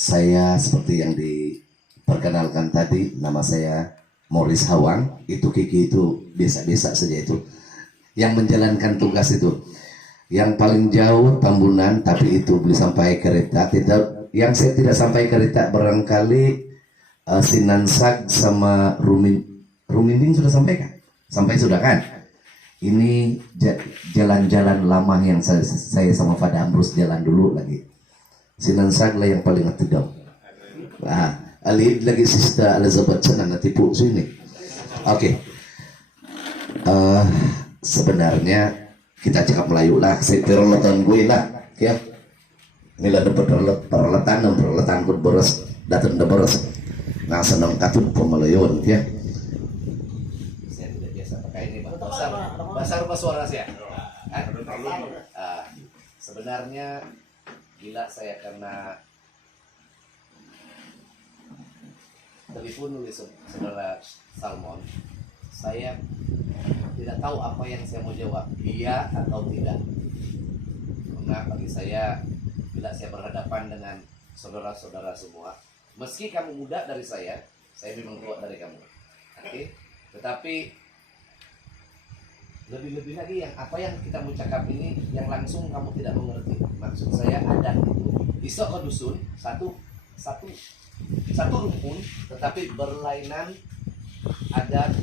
Saya seperti yang diperkenalkan tadi, nama saya Morris Hawang. Itu Kiki itu biasa-biasa saja itu. Yang menjalankan tugas itu, yang paling jauh Tambunan, tapi itu boleh sampai kereta. Tidak, yang saya tidak sampai kereta barangkali Sinansag sama Ruminding sudah sampai kan? Sampai sudah kan? Ini jalan-jalan lama yang saya sama Fada Ambrus jalan dulu lagi. Sinansag lah yang paling ngetidong. Ali lagi sista Elizabeth senang ngetipu sini. Oke. Sebenarnya kita cakap Melayu lah. Saya peralatan gue lah, ya. Ini lah peralatan gue beres, datang beres. Nah senang katut pemelayon, ya. Saya tidak biasa pakai ini, Pak. Bahasa rumah suara saya. Sebenarnya gila saya karena telepon oleh saudara Salmon. Saya tidak tahu apa yang saya mau jawab, iya atau tidak. Karena bagi saya, bila saya berhadapan dengan saudara-saudara semua, meski kamu muda dari saya memang tua dari kamu. Oke? Tetapi lebih-lebih lagi yang apa yang kita mau cakap ini yang langsung kamu tidak mengerti. Maksud saya ada isok ke dusun satu rumpun, tetapi berlainan adat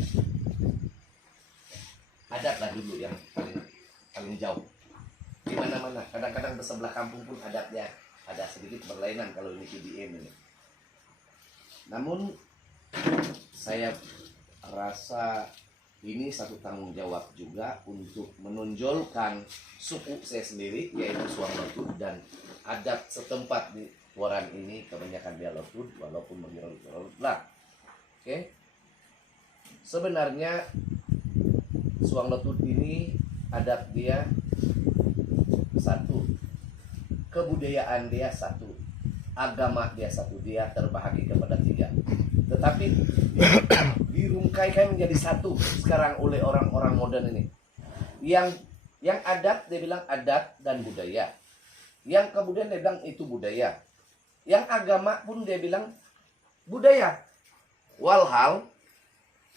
lah dulu yang paling jauh. Di mana-mana, kadang-kadang bersebelahan kampung pun adatnya ada sedikit berlainan kalau ini PDM ini. Namun saya rasa ini satu tanggung jawab juga untuk menonjolkan suku saya sendiri, yaitu Suang Lotud, dan adat setempat di Waran ini kebanyakan dia Lotud, walaupun mengiral lah. Oke. Sebenarnya Suang Lotud ini adat dia satu, kebudayaan dia satu, agama dia satu, dia terbahagi kepada tiga. Tetapi dirungkaikan menjadi satu sekarang oleh orang-orang modern ini. Yang adat dia bilang adat dan budaya. Yang kemudian dia bilang itu budaya. Yang agama pun dia bilang budaya. Walhal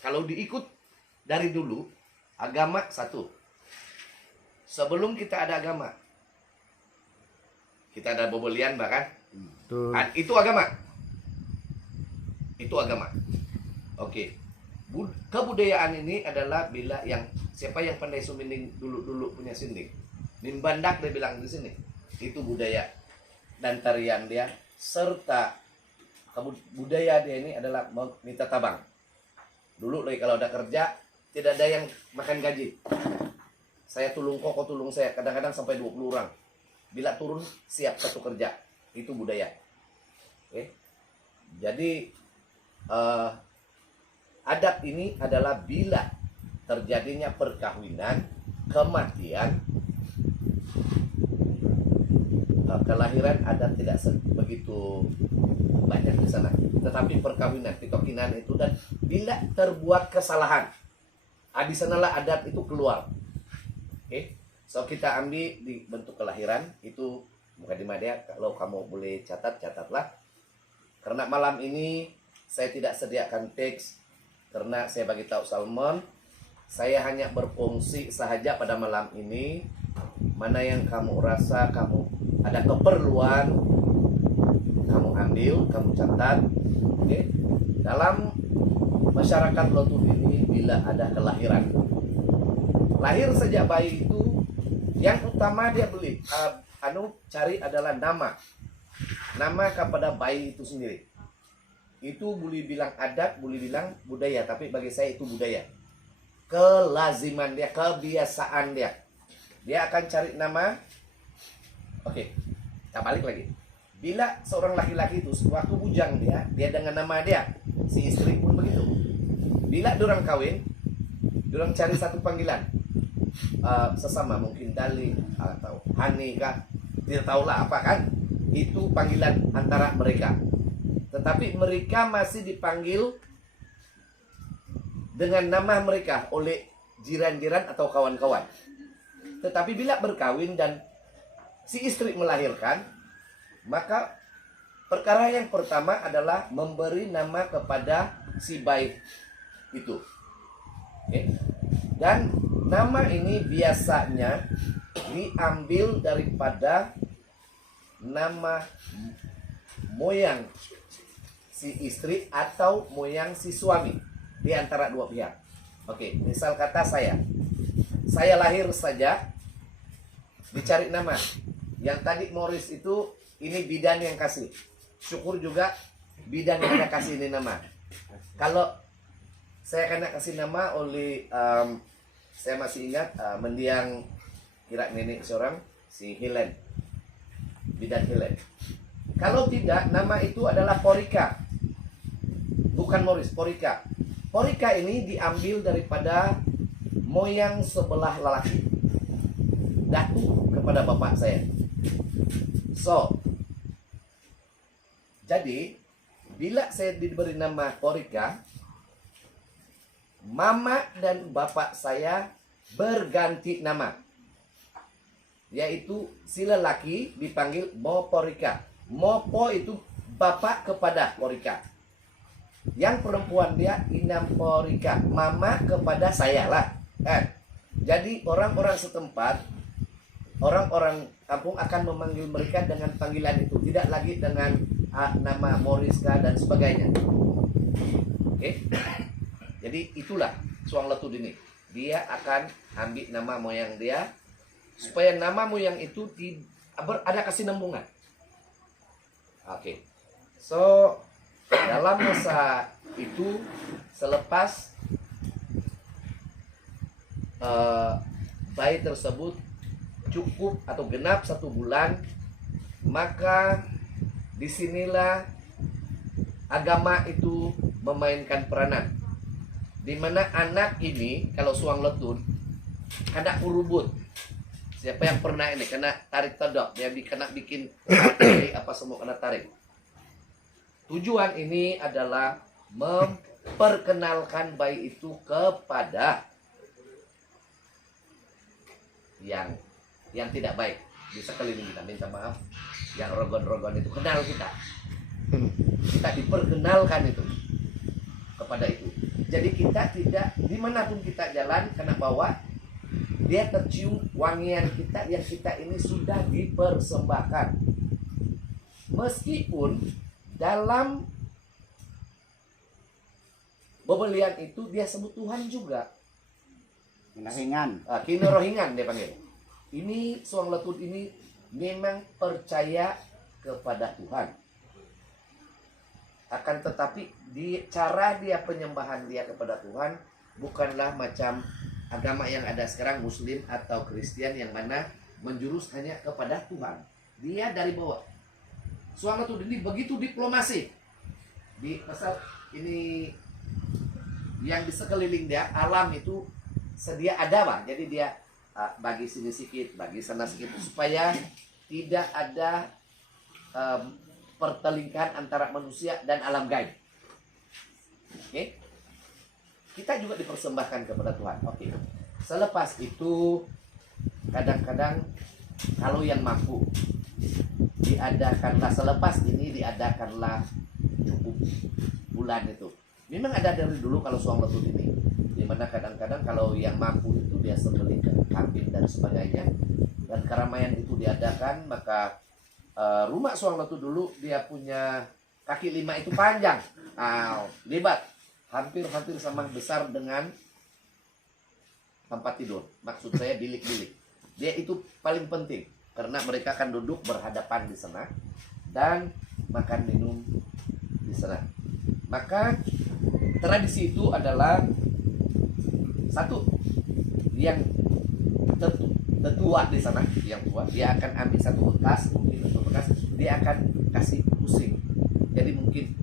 kalau diikut dari dulu, agama satu. Sebelum kita ada agama, kita ada bobolian bahkan. Itu agama. Itu agama. Oke. Kebudayaan ini adalah bila yang siapa yang pandai suminding dulu punya sinding. Nimbandak dia bilang di sini. Itu budaya dan tarian dia serta budaya dia ini adalah minta tabang. Dulu lagi kalau ada kerja tidak ada yang makan gaji. Saya tulung koko tulung saya kadang-kadang sampai 20 orang. Bila turun siap satu kerja. Itu budaya. Oke. Jadi adat ini adalah bila terjadinya perkawinan, kematian, kelahiran adat tidak begitu banyak di sana. Tetapi perkawinan, pitokinan itu, dan bila terbuat kesalahan, di sanalah adat itu keluar. Oke, so kita ambil di bentuk kelahiran itu bukan di media. Kalau kamu boleh catatlah. Karena malam ini saya tidak sediakan teks karena saya bagi tahu Salmon, saya hanya berfungsi sahaja pada malam ini. Mana yang kamu rasa kamu ada keperluan, kamu ambil, kamu catat. Oke. Dalam masyarakat Lotud ini bila ada kelahiran, lahir saja bayi itu, yang utama dia beli cari adalah nama kepada bayi itu sendiri. Itu boleh bilang adat, boleh bilang budaya, tapi bagi saya itu budaya. Kelaziman dia, kebiasaan dia. Dia akan cari nama. Oke, kita balik lagi. Bila seorang laki-laki itu waktu bujang dia dengan nama dia, si istri pun begitu. Bila dorang kawin, dorang cari satu panggilan sesama, mungkin Dali atau Hani kah, tidak tahulah apa kan. Itu panggilan antara mereka. Tetapi mereka masih dipanggil dengan nama mereka oleh jiran-jiran atau kawan-kawan. Tetapi bila berkawin dan si istri melahirkan, maka Perkara yang pertama adalah memberi nama kepada si bayi itu. Oke. Dan nama ini biasanya diambil daripada nama moyang si istri atau moyang si suami di antara dua pihak. Oke, misal kata saya lahir saja, dicari nama. Yang tadi Morris itu, ini bidan yang kasih. Syukur juga bidan yang ada kasih ini nama. Kalau saya kena kasih nama oleh saya masih ingat mendiang kira nenek seorang, si Helen, bidan Helen. Kalau tidak, nama itu adalah Porika, bukan Morris, Porika. Porika ini diambil daripada moyang sebelah lelaki, datuk kepada bapak saya. So, jadi bila saya diberi nama Porika, mama dan bapak saya berganti nama, yaitu si lelaki dipanggil Moporika. Mopo itu bapak kepada Porika. Yang perempuan dia Inam Porika, mama kepada saya lah. Jadi orang-orang setempat, orang-orang kampung akan memanggil mereka dengan panggilan itu, tidak lagi dengan nama Moriska dan sebagainya. Oke. Jadi itulah Suang Letud ini. Dia akan ambil nama moyang dia supaya nama moyang itu ada kesinambungan. Oke. So, dalam masa itu selepas bayi tersebut cukup atau genap 1 bulan, maka disinilah agama itu memainkan peranan, di mana anak ini kalau Suang Letud kena urubut. Siapa yang pernah ini kena tarik todok, dia kena bikin apa semua kena tarik. Tujuan ini adalah memperkenalkan bayi itu kepada yang tidak baik di sekeliling kita. Minta maaf, yang rogon-rogon itu kenal kita. Kita diperkenalkan itu kepada itu. Jadi kita tidak, dimanapun kita jalan, kena bawa, dia tercium wangian kita yang kita ini sudah dipersembahkan. Meskipun dalam bebelian itu dia sebut Tuhan juga. Kinahingan. Kinorohingan dia panggil. Ini Suang Letud ini memang percaya kepada Tuhan. Akan tetapi cara dia penyembahan dia kepada Tuhan bukanlah macam agama yang ada sekarang, Muslim atau Kristen, yang mana menjurus hanya kepada Tuhan. Dia dari bawah. Suang Letud ini begitu diplomasi. Di pasal ini yang di sekeliling dia, alam itu sedia ada bang. Jadi dia bagi sini sedikit, bagi sana sedikit, supaya tidak ada pertelingkahan antara manusia dan alam gaib. Oke? Kita juga dipersembahkan kepada Tuhan. Oke. Selepas itu, kadang-kadang kalau yang mampu diadakanlah, selepas ini diadakanlah cukup bulan itu. Memang ada dari dulu kalau Suang Letud ini, dimana kadang-kadang kalau yang mampu itu dia sembelih kambing dan sebagainya, dan keramaian itu diadakan. Maka rumah Suang Letud dulu dia punya kaki 5 itu panjang, lebar, hampir sama besar dengan tempat tidur. Maksud saya bilik-bilik. Dia itu paling penting karena mereka akan duduk berhadapan di sana dan makan minum di sana. Maka tradisi itu adalah satu, yang tetua di sana, yang tua, dia akan ambil satu bekas, dia akan kasih pusing. Jadi mungkin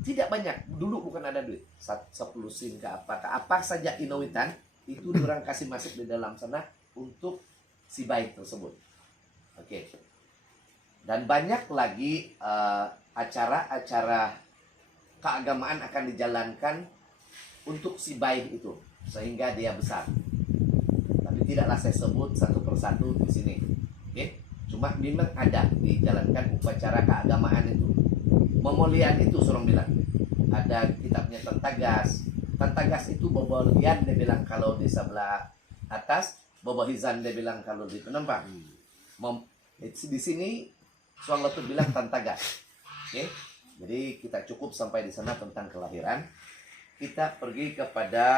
tidak banyak, dulu bukan ada duit 10 sen ke apa saja inowitan itu orang kasih masuk di dalam sana untuk si bayi tersebut. Oke. Dan banyak lagi acara-acara keagamaan akan dijalankan untuk si bayi itu sehingga dia besar. Tapi tidaklah saya sebut satu persatu di sini. Oke? Cuma memang ada dijalankan upacara keagamaan itu. pemulihan itu surong bilang. Ada kitabnya Tantagas. Tantagas itu babagian dia bilang kalau di sebelah atas, babahizan dia bilang kalau di penempang. Di sini Suang Letut bilang Tantagas. Oke. Jadi kita cukup sampai di sana tentang kelahiran. Kita pergi kepada